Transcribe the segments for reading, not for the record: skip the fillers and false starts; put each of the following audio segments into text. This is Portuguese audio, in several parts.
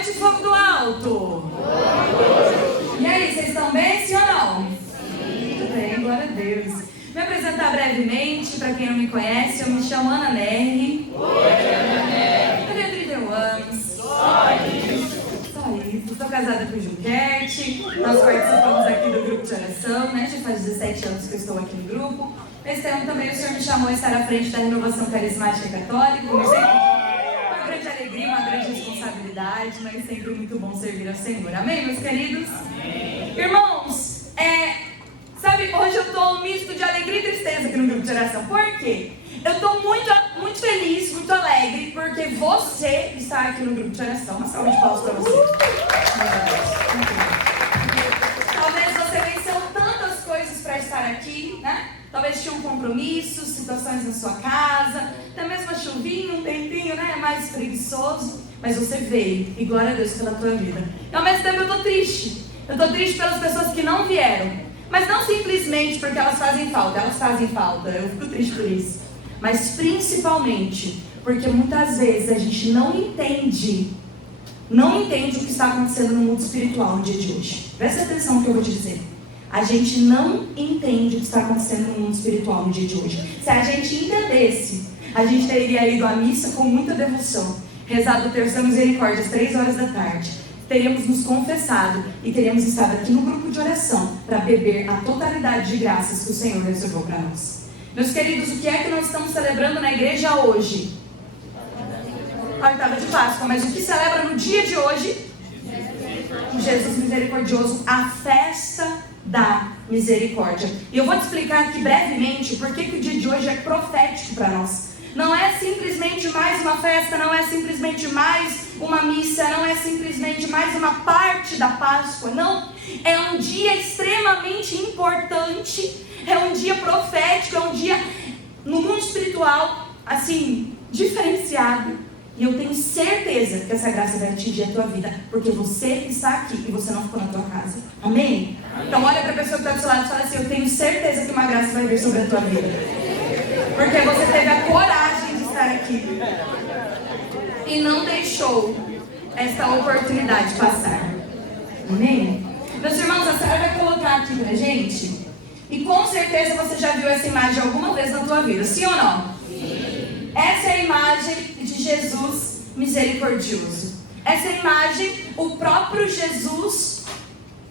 noite, fogo do alto! E aí, vocês estão bem, sim ou não? Muito bem, glória a Deus. Me apresentar brevemente, para quem não me conhece, eu me chamo Ana Nery. Oi, Ana Nery. Eu tenho 31 anos. Só isso. Estou casada com o Junquete. Nós participamos aqui do grupo de oração, né? Já faz 17 anos que eu estou aqui no grupo. Esse ano também o Senhor me chamou a estar à frente da Renovação Carismática Católica. Como sempre, uma grande alegria, uma grande responsabilidade, mas sempre muito bom servir ao Senhor. Amém, meus queridos? Amém. Irmãos, sabe, hoje eu estou um misto de alegria e tristeza aqui no grupo de oração. Por quê? Eu estou muito feliz, muito alegre, porque você está aqui no grupo de oração. Uma salva de palmas para você. Talvez você venceu tantas coisas para estar aqui, né? Talvez tinha um compromisso, situações na sua casa, até mesmo uma chuvinha, um tempinho, né? Mais preguiçoso. Mas você veio, e glória a Deus pela tua vida. E ao mesmo tempo eu estou triste. Eu estou triste pelas pessoas que não vieram. Mas não simplesmente porque elas fazem falta, eu fico triste por isso. Mas principalmente porque muitas vezes a gente não entende o que está acontecendo no mundo espiritual no dia de hoje. Presta atenção no que eu vou te dizer. A gente não entende o que está acontecendo no mundo espiritual no dia de hoje. Se a gente entendesse, a gente teria ido à missa com muita devoção, rezado o Terço da Misericórdia às 3 horas da tarde, teríamos nos confessado e teríamos estado aqui no grupo de oração para beber a totalidade de graças que o Senhor reservou para nós. Meus queridos, o que é que nós estamos celebrando na igreja hoje? A oitava de Páscoa, mas o que celebra no dia de hoje? O Jesus misericordioso, a festa da misericórdia. E eu vou te explicar aqui brevemente por que o dia de hoje é profético para nós. Não é simplesmente mais uma festa, não é simplesmente mais uma missa, não é simplesmente mais uma parte da Páscoa, não. É um dia extremamente importante, é um dia profético, é um dia no mundo espiritual, assim, diferenciado. E eu tenho certeza que essa graça vai atingir a tua vida, porque você está aqui e você não ficou na tua casa. Amém? Então olha para a pessoa que está do seu lado e fala assim: eu tenho certeza que uma graça vai vir sobre a tua vida, porque você teve a coragem de estar aqui e não deixou esta oportunidade passar. Amém? Meus irmãos, a Sara vai colocar aqui pra gente, e com certeza você já viu essa imagem alguma vez na tua vida, sim ou não? Sim. Essa é a imagem de Jesus misericordioso. Essa imagem, o próprio Jesus,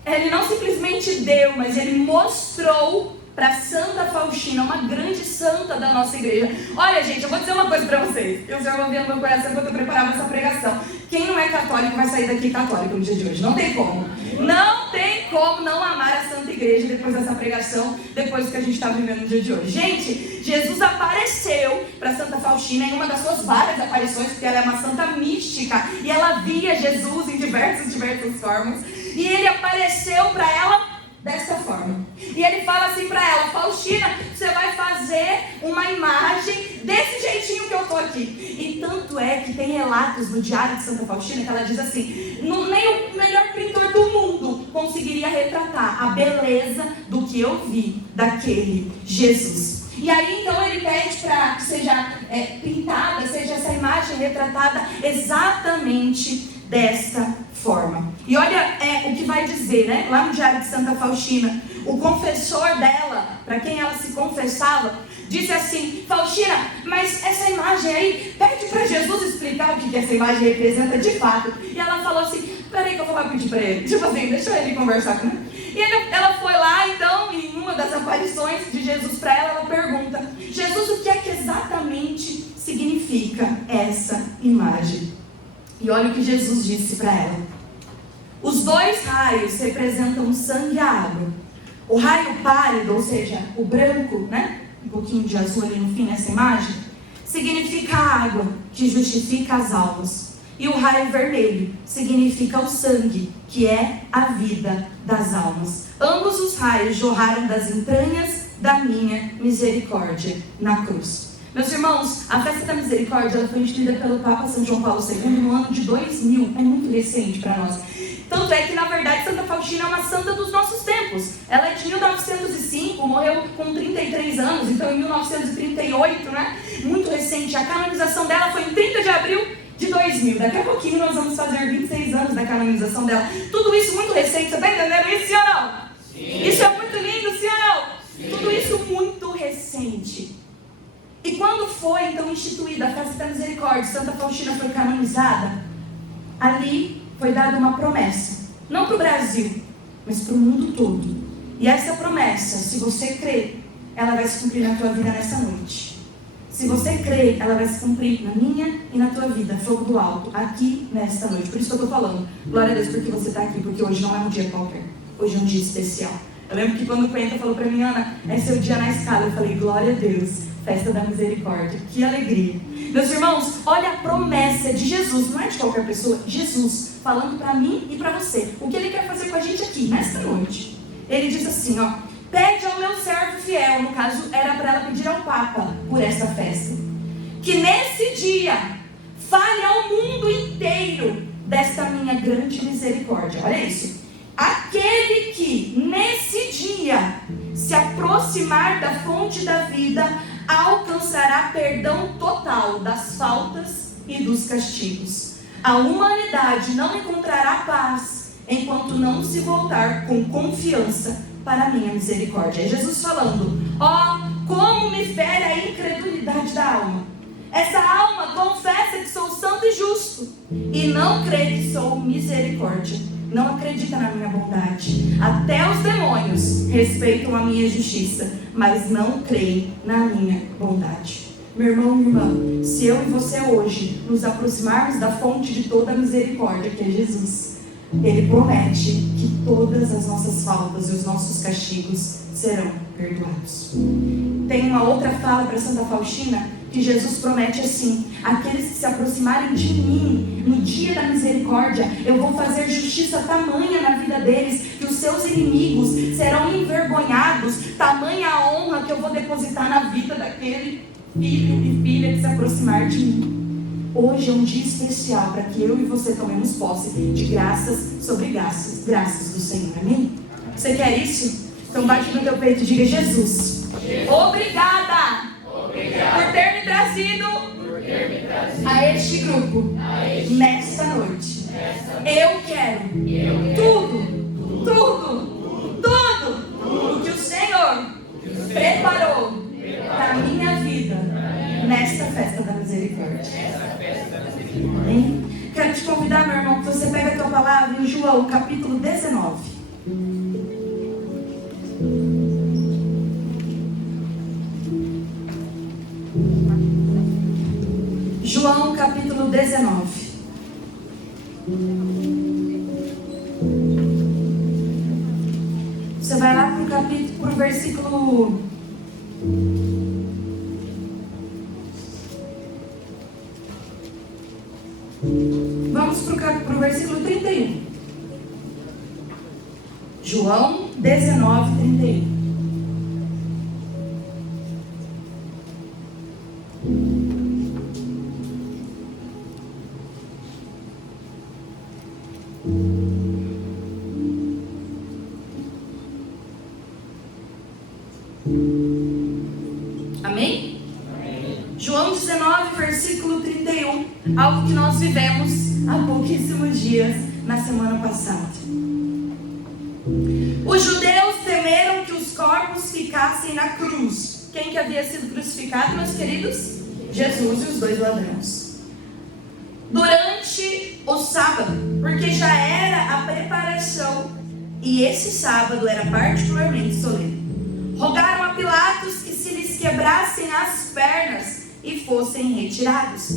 ele não simplesmente deu, mas ele mostrou para Santa Faustina, uma grande santa da nossa igreja. Olha, gente, eu vou dizer uma coisa para vocês. Eu já ouvi no meu coração quando eu preparava essa pregação. Quem não é católico vai sair daqui católico no dia de hoje. Não tem como. Não tem como não amar a Santa Igreja depois dessa pregação, depois do que a gente está vivendo no dia de hoje. Gente, Jesus apareceu para Santa Faustina em uma das suas várias aparições, porque ela é uma santa mística e ela via Jesus em diversas formas. E ele apareceu para ela desta forma. E ele fala assim para ela: Faustina, você vai fazer uma imagem desse jeitinho que eu tô aqui. E tanto é que tem relatos no Diário de Santa Faustina que ela diz assim: nem o melhor pintor do mundo conseguiria retratar a beleza do que eu vi daquele Jesus. E aí então ele pede para que seja pintada, seja essa imagem retratada exatamente desta forma. E olha o que vai dizer, né? Lá no Diário de Santa Faustina, o confessor dela, para quem ela se confessava, disse assim: Faustina, mas essa imagem aí, pede para Jesus explicar o que essa imagem representa de fato. E ela falou assim: peraí que eu vou lá pedir para ele. Tipo assim, deixa ele conversar comigo. E ela foi lá, então, em uma das aparições de Jesus para ela pergunta: Jesus, o que é que exatamente significa essa imagem? E olha o que Jesus disse para ela: os 2 raios representam o sangue e a água. O raio pálido, ou seja, o branco, né? Um pouquinho de azul ali no fim nessa imagem, significa a água, que justifica as almas. E o raio vermelho significa o sangue, que é a vida das almas. Ambos os raios jorraram das entranhas da minha misericórdia na cruz. Meus irmãos, a festa da misericórdia ela foi instituída pelo Papa São João Paulo II no ano de 2000. É muito recente para nós. Tanto é que, na verdade, Santa Faustina é uma santa dos nossos tempos. Ela é de 1905, morreu com 33 anos, então em 1938, né? Muito recente. A canonização dela foi em 30 de abril de 2000. Daqui a pouquinho nós vamos fazer 26 anos da canonização dela. Tudo isso muito recente, você está entendendo isso, sim ou não? Sim. Isso é muito lindo, sim ou não? Sim. Tudo isso muito recente. E quando foi então instituída a Festa da Misericórdia, Santa Faustina foi canonizada, ali foi dada uma promessa, não para o Brasil, mas para o mundo todo. E essa promessa, se você crer, ela vai se cumprir na tua vida nessa noite. Se você crer, ela vai se cumprir na minha e na tua vida, fogo do alto, aqui nesta noite. Por isso que eu estou falando, glória a Deus porque você está aqui, porque hoje não é um dia qualquer, hoje é um dia especial. Eu lembro que quando o Penta falou para mim, Ana, é seu dia na escala, eu falei, glória a Deus, Festa da Misericórdia, que alegria. Meus irmãos, olha a promessa de Jesus, não é de qualquer pessoa, Jesus, falando para mim e para você, o que Ele quer fazer com a gente aqui, nesta noite. Ele diz assim, ó, pede ao meu servo fiel, no caso era para ela pedir ao Papa por esta festa, que nesse dia fale ao mundo inteiro desta minha grande misericórdia. Olha isso, aquele que nesse dia se aproximar da fonte da vida alcançará perdão total das faltas e dos castigos. A humanidade não encontrará paz enquanto não se voltar com confiança para a minha misericórdia. É Jesus falando, ó, como me fere a incredulidade da alma. Essa alma confessa que sou santo e justo e não crê que sou misericórdia. Não acredita na minha bondade. Até os demônios respeitam a minha justiça, mas não creem na minha bondade. Meu irmão e irmã, se eu e você hoje nos aproximarmos da fonte de toda a misericórdia, que é Jesus, Ele promete que todas as nossas faltas e os nossos castigos serão perdoados. Tem uma outra fala para Santa Faustina, que Jesus promete assim, aqueles que se aproximarem de mim, no dia da misericórdia, eu vou fazer justiça tamanha na vida deles, que os seus inimigos serão envergonhados, tamanha a honra que eu vou depositar na vida daquele filho e filha que se aproximar de mim. Hoje é um dia especial para que eu e você tomemos posse de graças sobre graças do Senhor, amém? Você quer isso? Então bate no teu peito e diga, Jesus, obrigada por ter me trazido a este grupo nesta noite. Eu quero tudo o que o Senhor preparou para a minha vida nesta festa da misericórdia. Amém? Quero te convidar, meu irmão, que você pegue a tua palavra em João capítulo 19. João capítulo 19. Você vai lá para o versículo 31. João 19, 31. Amém? João 19, versículo 31, algo que nós vivemos há pouquíssimos dias na semana passada. Os judeus temeram que os corpos ficassem na cruz. Quem que havia sido crucificado, meus queridos? Jesus e os dois ladrões. Durante o sábado, porque já era a preparação, e esse sábado era particularmente solene. Rogaram a Pilatos que se lhes quebrassem as pernas e fossem retirados.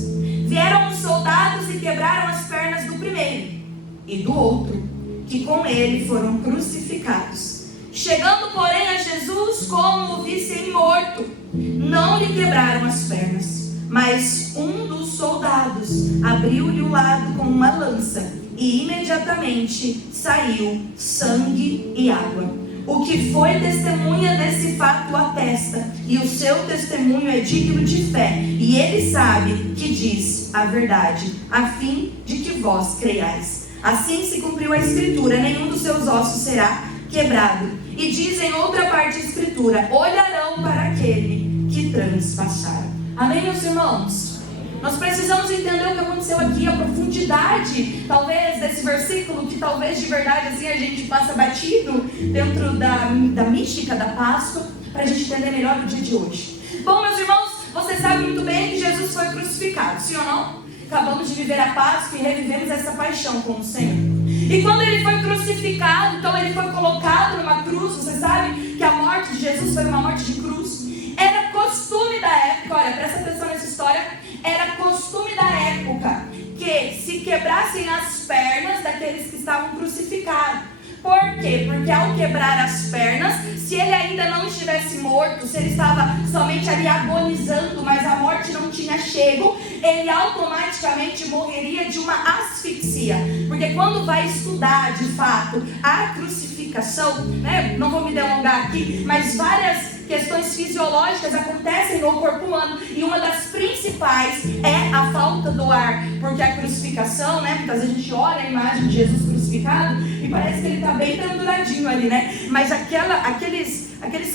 Vieram os soldados e quebraram as pernas do primeiro e do outro, que com ele foram crucificados. Chegando, porém, a Jesus, como o vissem morto, não lhe quebraram as pernas, mas um dos soldados abriu-lhe o lado com uma lança, e imediatamente saiu sangue e água. O que foi testemunha desse fato atesta, e o seu testemunho é digno de fé, e ele sabe que diz a verdade, a fim de que vós creiais. Assim se cumpriu a escritura, nenhum dos seus ossos será quebrado. E diz em outra parte da escritura, olharão para aquele que transpassaram. Amém, meus irmãos? Nós precisamos entender o que aconteceu aqui, a profundidade, talvez, desse versículo, que talvez de verdade assim a gente passa batido dentro da mística da Páscoa, para a gente entender melhor o dia de hoje. Bom, meus irmãos, você sabe muito bem que Jesus foi crucificado, sim ou não? Acabamos de viver a Páscoa e revivemos essa paixão com o Senhor. E quando ele foi crucificado, então ele foi colocado numa cruz. Você sabe que a morte de Jesus foi uma morte de cruz. Era costume da época, olha, presta atenção nessa história. Era costume da época que se quebrassem as pernas daqueles que estavam crucificados. Por quê? Porque ao quebrar as pernas, se ele ainda não estivesse morto, se ele estava somente ali agonizando, mas a morte não tinha chego, ele automaticamente morreria de uma asfixia. Porque quando vai estudar de fato a crucificação, né, não vou me delongar aqui, mas várias questões fisiológicas acontecem no corpo humano, e uma das principais é a falta do ar, porque a crucificação, né, muitas vezes a gente olha a imagem de Jesus crucificado e parece que ele está bem penduradinho ali, né, mas aqueles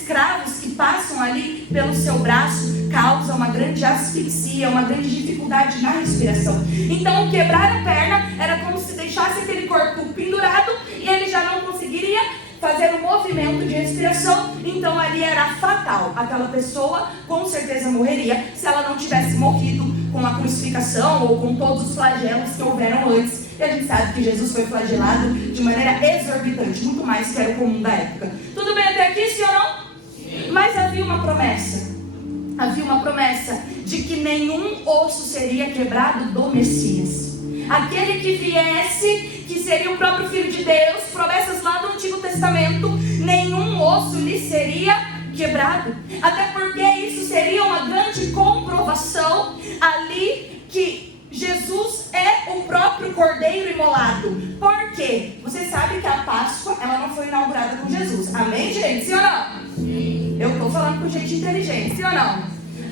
cravos que passam ali pelo seu braço causam uma grande asfixia, uma grande dificuldade na respiração. Então quebrar a perna era como se deixasse aquele corpo pendurado e ele já não conseguiria fazer um movimento de respiração, então ali era fatal. Aquela pessoa com certeza morreria se ela não tivesse morrido com a crucificação ou com todos os flagelos que houveram antes. E a gente sabe que Jesus foi flagelado de maneira exorbitante, muito mais que era o comum da época. Tudo bem até aqui, sim ou não? Sim. Mas havia uma promessa. Havia uma promessa de que nenhum osso seria quebrado do Messias. Aquele que viesse, que seria o próprio Filho de Deus, promessas lá do Antigo Testamento, nenhum osso lhe seria quebrado. Até porque isso seria uma grande comprovação ali que Jesus é o próprio Cordeiro imolado. Por quê? Você sabe que a Páscoa, ela não foi inaugurada com Jesus. Amém, gente? Sim ou não? Sim. Eu estou falando com gente inteligente, sim ou não?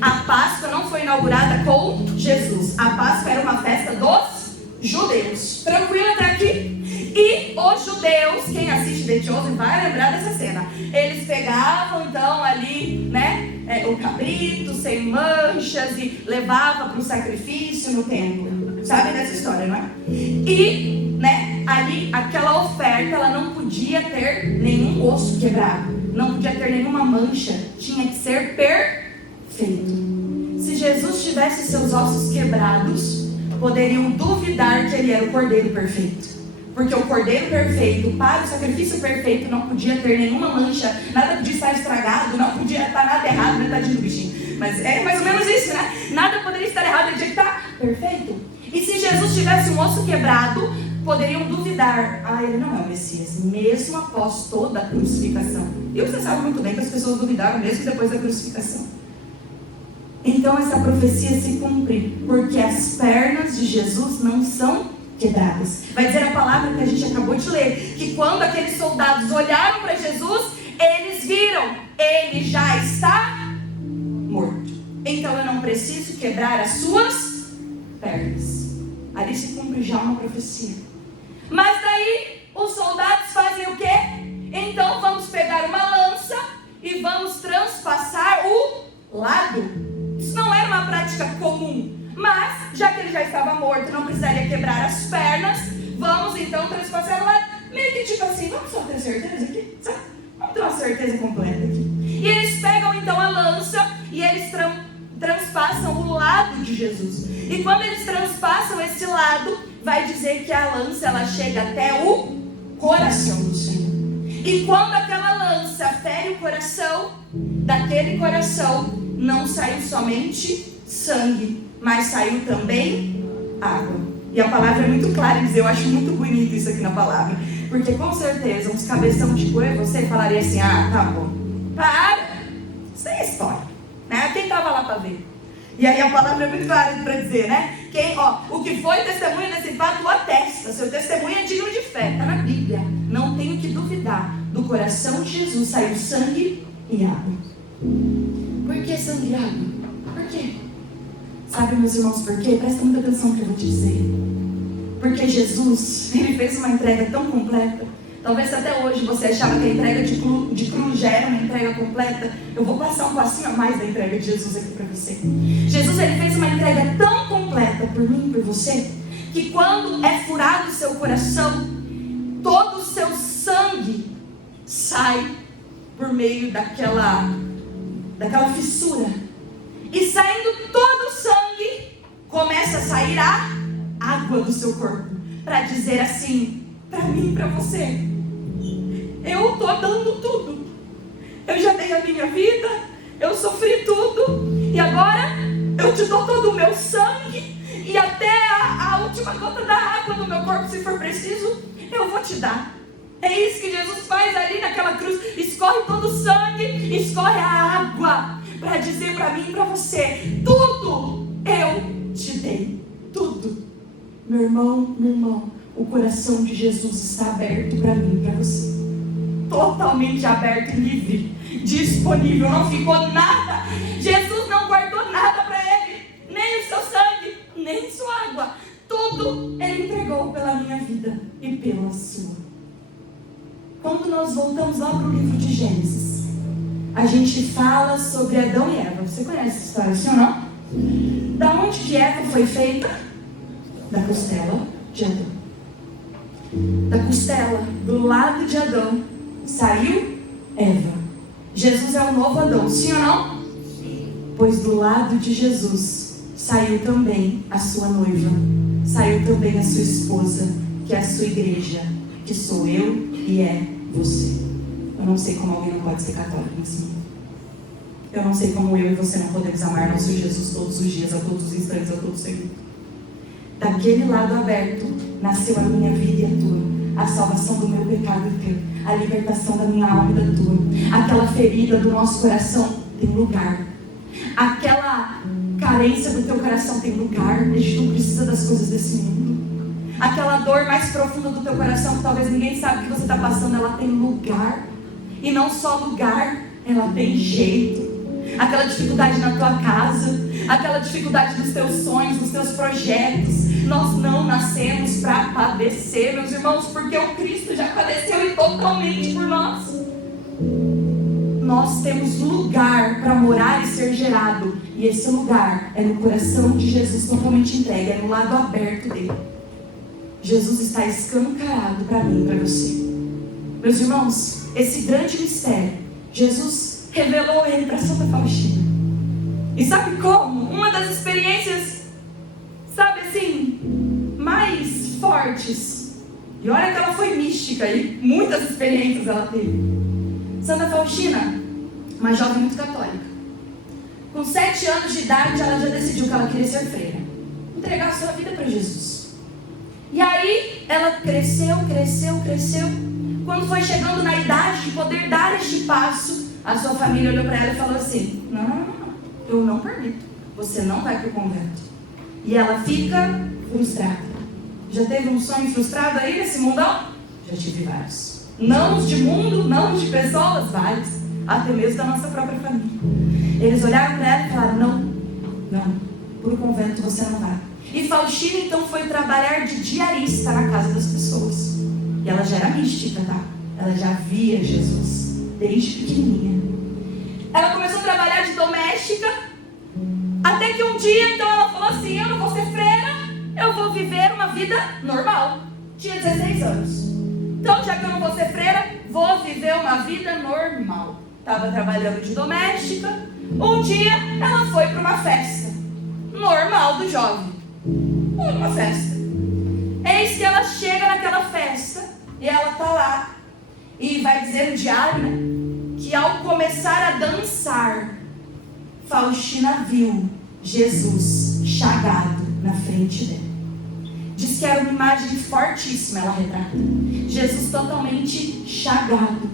A Páscoa não foi inaugurada com Jesus. A Páscoa era uma festa dos judeus. Tranquilo até aqui? E os judeus, quem assiste The Chosen vai lembrar dessa cena. Eles pegavam então ali, né, o cabrito sem manchas e levava para o sacrifício no templo. Sabe dessa história, não é? E, né, ali aquela oferta, ela não podia ter nenhum osso quebrado, não podia ter nenhuma mancha, tinha que ser perfeito. Se Jesus tivesse seus ossos quebrados, poderiam duvidar que ele era o Cordeiro perfeito. Porque o Cordeiro perfeito, para o sacrifício perfeito, não podia ter nenhuma mancha, nada podia estar estragado, não podia estar nada errado, né, tadinho do bichinho. Mas é mais ou menos isso, né? Nada poderia estar errado, ele tinha que estar perfeito. E se Jesus tivesse um osso quebrado, poderiam duvidar, ele não é o Messias, mesmo após toda a crucificação. E você sabe muito bem que as pessoas duvidaram mesmo depois da crucificação. Então essa profecia se cumpre, porque as pernas de Jesus não são quebradas. Vai dizer a palavra que a gente acabou de ler, que quando aqueles soldados olharam para Jesus, eles viram, ele já está morto. Então eu não preciso quebrar as suas pernas. Ali se cumpre já uma profecia. Mas daí os soldados fazem o quê? Então vamos pegar uma lança e vamos transpassar o lado. Isso não era uma prática comum, mas já que ele já estava morto, não precisaria quebrar as pernas, vamos então transpassar o lado. Meio que tipo assim, vamos só ter certeza aqui, sabe? Vamos ter uma certeza completa aqui. E eles pegam então a lança e eles transpassam o lado de Jesus. E quando eles transpassam esse lado, vai dizer que a lança ela chega até o coração do Senhor. E quando aquela lança fere o coração, daquele coração não saiu somente sangue, mas saiu também água. E a palavra é muito clara em dizer, eu acho muito bonito isso aqui na palavra. Porque com certeza uns cabeção tipo eu e você falaria assim, tá bom, para, isso é história, né? Quem estava lá para ver? E aí a palavra é muito clara para dizer, né? O que foi testemunha desse fato o atesta, seu testemunho é digno de fé, está na Bíblia. Não tenho que duvidar, do coração de Jesus saiu sangue e água. Por que sangue e água? Por quê? Sabe, meus irmãos, por quê? Presta muita atenção no que eu vou te dizer. Porque Jesus, ele fez uma entrega tão completa, Talvez até hoje você achava que a entrega de cruz já era uma entrega completa. Eu vou passar um passinho a mais da entrega de Jesus aqui para você. Jesus, ele fez uma entrega tão completa por mim e por você, que quando é furado o seu coração, todo o seu sangue sai por meio daquela fissura. E saindo todo o sangue, começa a sair a água do seu corpo. Para dizer assim, para mim e para você, eu estou dando tudo. Eu já dei a minha vida, eu sofri tudo, e agora eu te dou todo o meu sangue, e até a última gota da água do meu corpo, se for preciso, eu vou te dar. É isso que Jesus faz ali naquela cruz. Escorre todo o sangue, escorre a água, para dizer para mim e para você, tudo eu te dei, tudo. Meu irmão, minha irmã, o coração de Jesus está aberto para mim e para você. Totalmente aberto e livre, disponível, não ficou nada. Jesus não guardou nada para ele, nem o seu sangue, nem sua água. Tudo ele entregou pela minha vida e pela sua. Quando nós voltamos lá para o livro de Gênesis, a gente fala sobre Adão e Eva. Você conhece essa história, sim ou não? Da onde que Eva foi feita? Da costela de Adão. Da costela, do lado de Adão, saiu Eva. Jesus é o novo Adão, sim ou não? Sim. Pois do lado de Jesus saiu também a sua noiva, saiu também a sua esposa, que é a sua igreja, que sou eu e é você. Eu não sei como alguém não pode ser católico nesse mundo. Eu não sei como eu e você não podemos amar nosso Jesus todos os dias, a todos os instantes, a todo segundo. Daquele lado aberto nasceu a minha vida e a tua, a salvação do meu pecado e teu, a libertação da minha alma e da tua. Aquela ferida do nosso coração tem lugar. Aquela carência do teu coração tem lugar. A gente não precisa das coisas desse mundo. Aquela dor mais profunda do teu coração, que talvez ninguém sabe que você está passando, ela tem lugar. E não só lugar, ela tem jeito. Aquela dificuldade na tua casa, aquela dificuldade dos teus sonhos, dos teus projetos, nós não nascemos para padecer, meus irmãos, porque o Cristo já padeceu e totalmente por nós. Nós temos lugar para morar e ser gerado, e esse lugar é no coração de Jesus totalmente entregue, é no lado aberto dele. Jesus está escancarado para mim e para você. Meus irmãos, esse grande mistério, Jesus revelou ele para Santa Faustina. E sabe como? Uma das experiências, sabe assim, mais fortes. E olha que ela foi mística e muitas experiências ela teve. Santa Faustina, uma jovem muito católica. Com 7 anos de idade, ela já decidiu que ela queria ser freira. Entregar a sua vida para Jesus. E aí, ela cresceu. Quando foi chegando na idade de poder dar este passo, a sua família olhou para ela e falou assim: não, eu não permito, você não vai para o convento. E ela fica frustrada. Já teve um sonho frustrado aí nesse mundão? Já tive vários. Não de mundo, não de pessoas, vários. Até mesmo da nossa própria família. Eles olharam para ela e falaram: não, para o convento você não vai. E Faustina então foi trabalhar de diarista na casa das pessoas. E ela já era mística, tá? Ela já via Jesus desde pequenininha. Ela começou a trabalhar de doméstica, até que um dia então ela falou assim: eu não vou ser freira, eu vou viver uma vida normal. Tinha 16 anos. Então, já que eu não vou ser freira, vou viver uma vida normal. Estava trabalhando de doméstica. Um dia ela foi para uma festa normal do jovem. Uma festa. Eis que ela chega naquela festa e ela está lá. E vai dizer no diário, né, que ao começar a dançar, Faustina viu Jesus chagado na frente dela. Diz que era uma imagem fortíssima, ela retrata. Jesus totalmente chagado,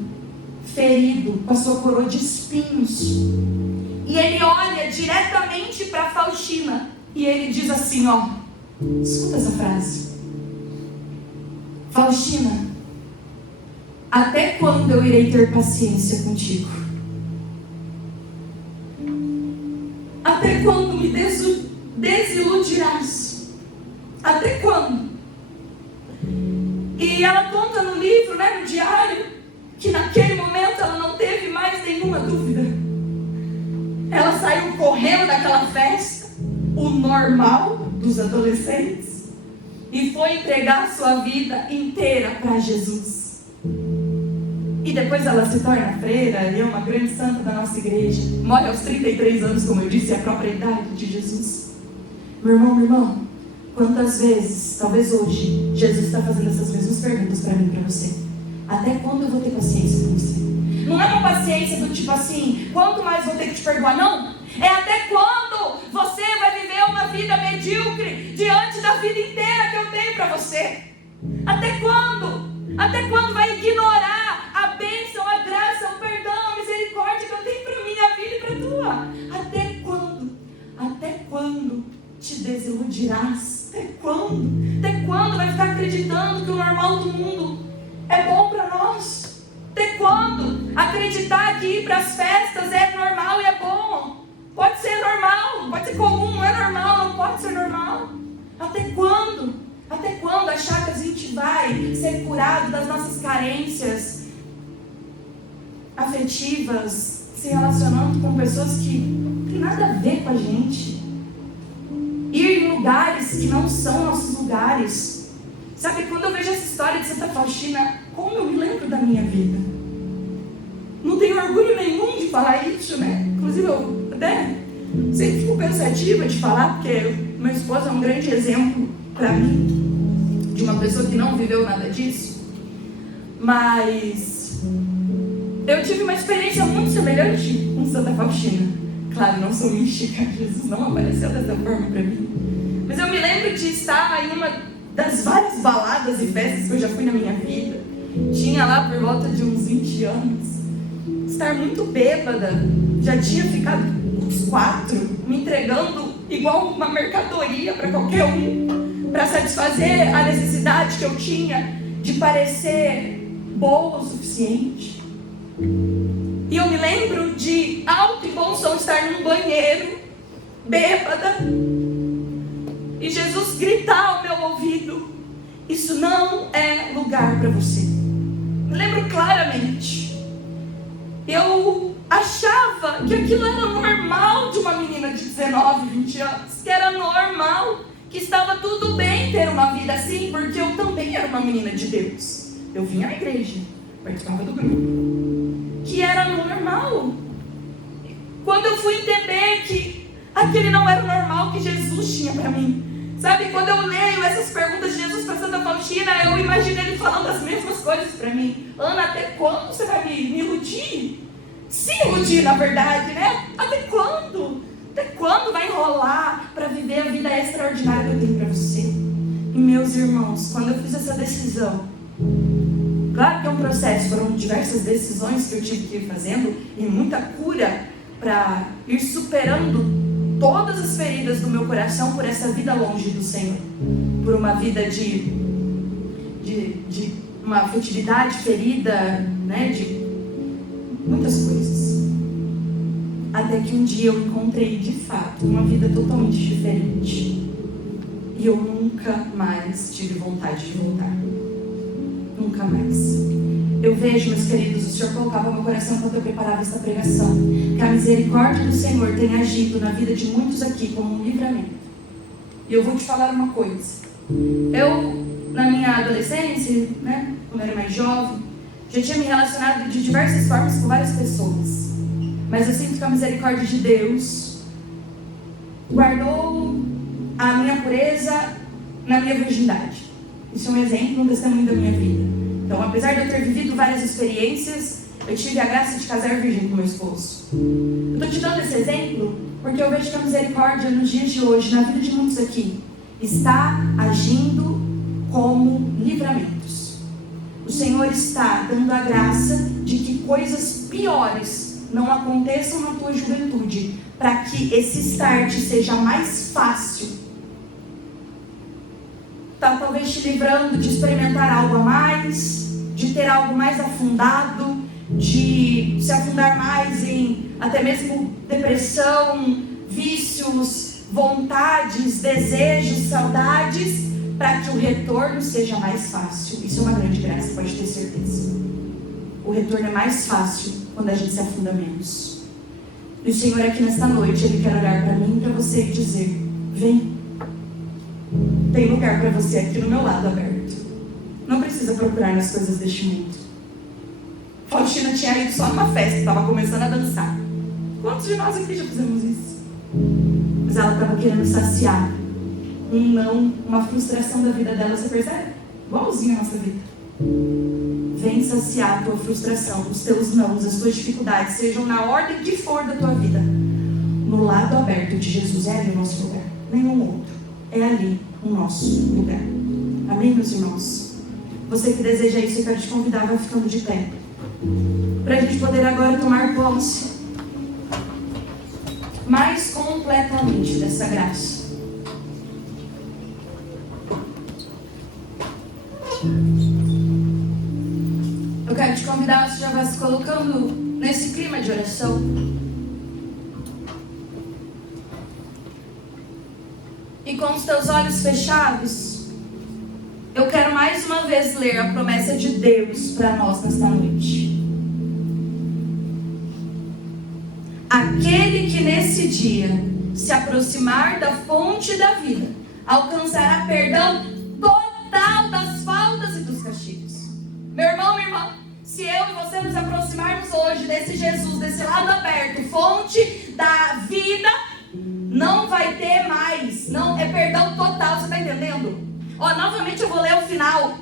ferido, com a sua coroa de espinhos. E ele olha diretamente para Faustina e ele diz assim, ó, escuta essa frase: Faustina, até quando eu irei ter paciência contigo? Até quando me desiludirás? Até quando? E ela conta no livro, no diário, que naquele momento ela não teve mais nenhuma dúvida. Ela saiu correndo daquela festa, o normal dos adolescentes, e foi entregar a sua vida inteira para Jesus. E depois ela se torna freira e é uma grande santa da nossa igreja. Morre aos 33 anos, como eu disse, é a própria idade de Jesus. Meu irmão, minha irmã, quantas vezes, talvez hoje, Jesus está fazendo essas mesmas perguntas para mim e para você? Até quando eu vou ter paciência com você? Não é uma paciência do tipo assim, quanto mais vou ter que te perdoar, não. É até quando você vai viver uma vida medíocre diante da vida inteira que eu tenho para você? Até quando? Até quando vai ignorar a bênção, a graça, o perdão, a misericórdia que eu tenho para minha vida e para tua? Até quando? Até quando te desiludirás? Até quando? Até quando vai ficar acreditando que o normal do mundo é bom para nós? Até quando acreditar que ir para as festas é normal e é bom? Pode ser normal, pode ser comum, não é normal, não pode ser normal. Até quando? Até quando achar que a gente vai ser curado das nossas carências afetivas, se relacionando com pessoas que não tem nada a ver com a gente? Ir em lugares que não são nossos lugares. Sabe, quando eu vejo essa história de Santa Faustina, como eu me lembro da minha vida? Não tenho orgulho nenhum de falar isso, Inclusive eu até sempre fico pensativa de falar, porque meu esposo é um grande exemplo para mim, de uma pessoa que não viveu nada disso. Mas eu tive uma experiência muito semelhante com Santa Faustina. Claro, não sou mística, Jesus não apareceu dessa forma para mim. Mas eu me lembro de estar em uma das várias baladas e festas que eu já fui na minha vida. Tinha lá por volta de uns 20 anos. Estar muito bêbada. Já tinha ficado uns 4, me entregando igual uma mercadoria para qualquer um, para satisfazer a necessidade que eu tinha de parecer boa o suficiente. E eu me lembro de alto e bom som estar num banheiro, bêbada, e Jesus gritar ao meu ouvido: isso não é lugar para você. Me lembro claramente. Eu achava que aquilo era normal de uma menina de 19, 20 anos, que era normal, que estava tudo bem ter uma vida assim, porque eu também era uma menina de Deus. Eu vinha à igreja, participava do grupo, que era normal. Quando eu fui entender que aquele não era o normal que Jesus tinha para mim. Sabe, quando eu leio essas perguntas de Jesus para Santa Faustina, eu imagino ele falando as mesmas coisas para mim. Ana, até quando você vai me iludir? Se iludir, na verdade, Até quando? Até quando vai enrolar para viver a vida extraordinária que eu tenho para você? E meus irmãos, quando eu fiz essa decisão, claro que é um processo, foram diversas decisões que eu tive que ir fazendo e muita cura para ir superando todas as feridas do meu coração por essa vida longe do Senhor, por uma vida de uma afetividade ferida, de muitas coisas. Até que um dia eu encontrei de fato uma vida totalmente diferente e eu nunca mais tive vontade de voltar. Nunca mais. Eu vejo, meus queridos, o Senhor colocava no meu coração quando eu preparava esta pregação, que a misericórdia do Senhor tem agido na vida de muitos aqui como um livramento. E eu vou te falar uma coisa. Eu, na minha adolescência, quando eu era mais jovem, já tinha me relacionado de diversas formas com várias pessoas. Mas eu sinto que a misericórdia de Deus guardou a minha pureza na minha virgindade. Isso é um exemplo, um testemunho da minha vida. Então, apesar de eu ter vivido várias experiências, eu tive a graça de casar virgem com meu esposo. Eu estou te dando esse exemplo porque eu vejo que a misericórdia nos dias de hoje, na vida de muitos aqui, está agindo como livramentos. O Senhor está dando a graça de que coisas piores não aconteçam na tua juventude, para que esse start seja mais fácil. Está talvez te livrando de experimentar algo a mais, de ter algo mais afundado, de se afundar mais em até mesmo depressão, vícios, vontades, desejos, saudades, para que o retorno seja mais fácil. Isso é uma grande graça, pode ter certeza. O retorno é mais fácil quando a gente se afunda menos. E o Senhor aqui nesta noite, Ele quer olhar para mim e para você e dizer: vem, tem lugar para você aqui no meu lado aberto. Não precisa procurar nas coisas deste mundo. Faustina tinha ido só numa festa, estava começando a dançar. Quantos de nós aqui já fizemos isso? Mas ela estava querendo saciar um não, uma frustração da vida dela, você percebe? Igualzinho a nossa vida. Vem saciar a tua frustração, os teus nãos, as tuas dificuldades, sejam na ordem que for da tua vida. No lado aberto de Jesus, é ali o nosso lugar, nenhum outro. É ali o nosso lugar. Amém, meus irmãos? Você que deseja isso, eu quero te convidar, vai ficando de pé, para a gente poder agora tomar posse mais completamente dessa graça. Eu quero te convidar, você já vai se colocando nesse clima de oração. E com os teus olhos fechados, eu quero mais uma vez ler a promessa de Deus para nós nesta noite. Aquele que nesse dia se aproximar da fonte da vida alcançará perdão total das faltas e dos castigos. Meu irmão, minha irmã, se eu e você nos aproximarmos hoje desse Jesus, desse lado aberto, fonte da vida, não vai ter mais, não é perdão total, você está entendendo? Novamente eu vou ler o final.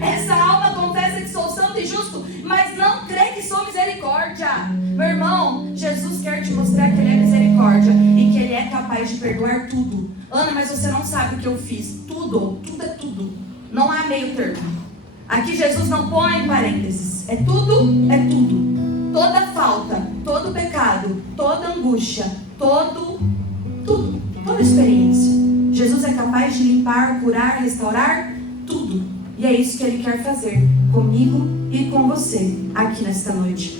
Essa alma confessa que sou santo e justo, mas não crê que sou misericórdia. Meu irmão, Jesus quer te mostrar que Ele é misericórdia e que Ele é capaz de perdoar tudo. Ana, mas você não sabe o que eu fiz. Tudo é tudo. Não há meio termo. Aqui Jesus não põe parênteses. É tudo, é tudo. Toda falta, todo pecado, toda angústia, toda experiência. Jesus é capaz de limpar, curar, restaurar tudo. E é isso que Ele quer fazer comigo e com você aqui nesta noite.